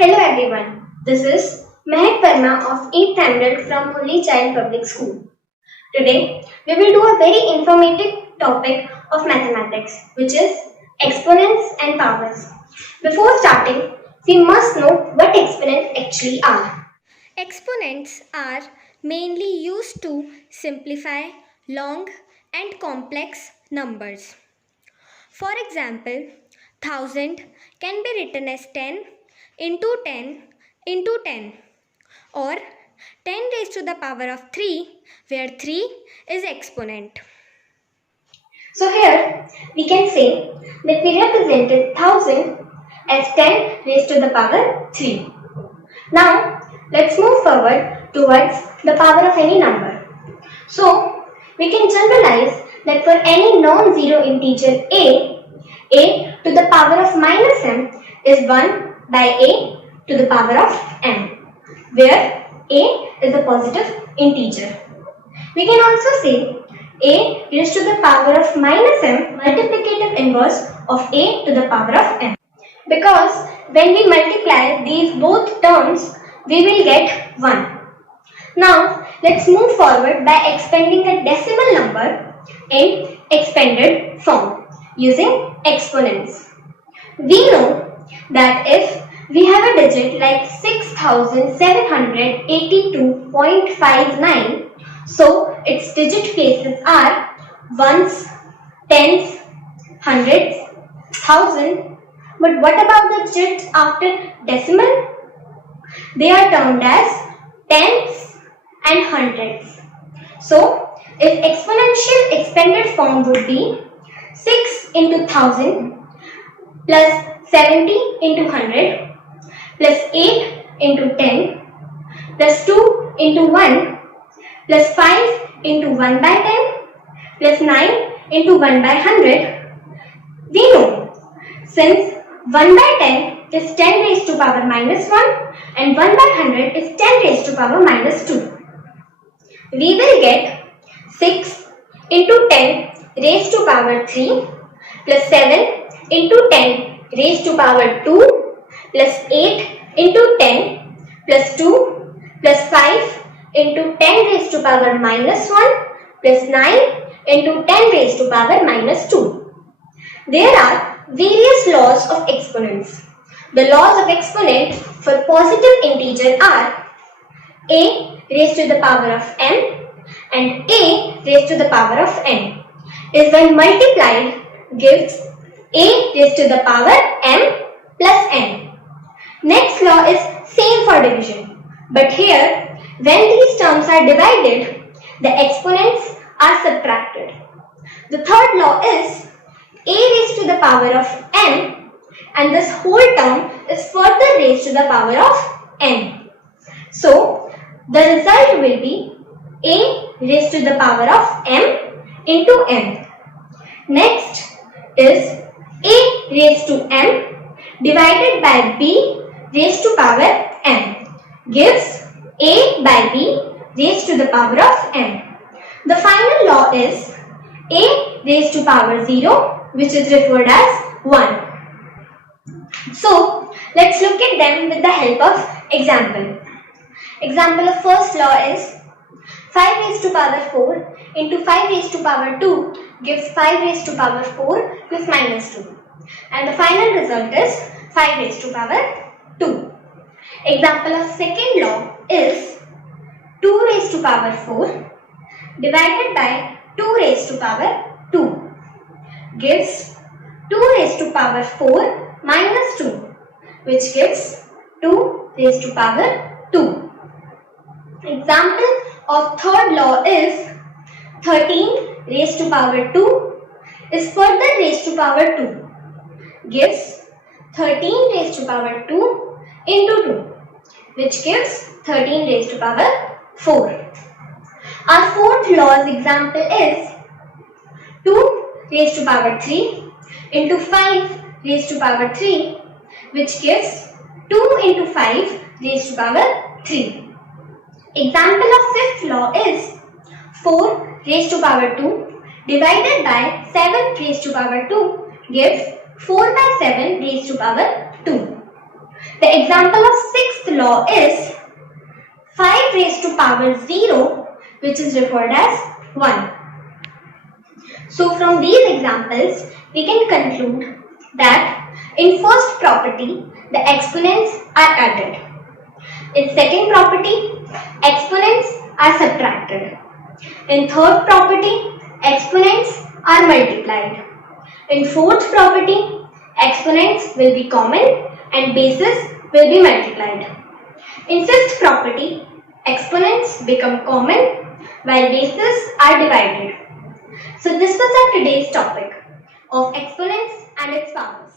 Hello everyone, this is Mahak Verma of 8th Standard from Holy Child Public School. Today we will do a very informative topic of mathematics, which is exponents and powers. Before starting, we must know what exponents actually are. Exponents are mainly used to simplify long and complex numbers. For example, 1000 can be written as 10 into 10 into 10 or 10 raised to the power of 3 where 3 is exponent. So here we can say that we represented 1000 as 10 raised to the power 3. Now let's move forward towards the power of any number. So we can generalize that for any non-zero integer a to the power of minus m is 1 by a to the power of m, where a is a positive integer. We can also say a raised to the power of minus m multiplicative inverse of a to the power of m. Because when we multiply these both terms, we will get 1. Now, let's move forward by expanding a decimal number in expanded form using exponents. We know that if we have a digit like 6782.59, so its digit places are ones, tens, hundreds, thousand. But what about the digits after decimal? They are termed as tens and hundreds. So, if exponential expanded form would be 6 into 1000 plus 70 into 100 plus 8 into 10 plus 2 into 1 plus 5 into 1 by 10 plus 9 into 1 by 100, we know since 1 by 10 is 10 raised to power minus 1 and 1 by 100 is 10 raised to power minus 2. We will get 6 into 10 raised to power 3 plus 7 into 10 raised to power 2 plus 8 into 10 plus 2 plus 5 into 10 raised to power minus 1 plus 9 into 10 raised to power minus 2. There are various laws of exponents. The laws of exponent for positive integer are a raised to the power of m and a raised to the power of n is when multiplied gives a raised to the power m plus n. Next law is same for division, but here when these terms are divided, the exponents are subtracted. The third law is a raised to the power of n and this whole term is further raised to the power of n. So, the result will be a raised to the power of m into n. Next is a raised to m divided by b raised to power m gives a by b raised to the power of n. The final law is a raised to power 0, which is referred as 1. So, let's look at them with the help of example. Example of first law is 5 raised to power 4 into 5 raised to power 2 gives 5 raised to power 4 plus minus 2. And the final result is 5 raised to power 2. Example of second law is 2 raised to power 4 divided by 2 raised to power 2 gives 2 raised to power 4 minus 2, which gives 2 raised to power 2. Example of third law is 13 raised to power 2 is further raised to power 2 gives 13 raised to power 2 into 2, which gives 13 raised to power 4. Our fourth law's example is 2 raised to power 3 into 5 raised to power 3, which gives 2 into 5 raised to power 3. Example of fifth law is 4 raised to power 2 divided by 7 raised to power 2 gives 4 by 7 raised to power 2. The example of sixth law is 5 raised to power 0, which is referred as 1. So from these examples, we can conclude that in first property, the exponents are added. In second property, exponents are subtracted. In third property, exponents are multiplied. In fourth property, exponents will be common and bases will be multiplied. In fifth property, exponents become common while bases are divided. So this was our today's topic of exponents and its powers.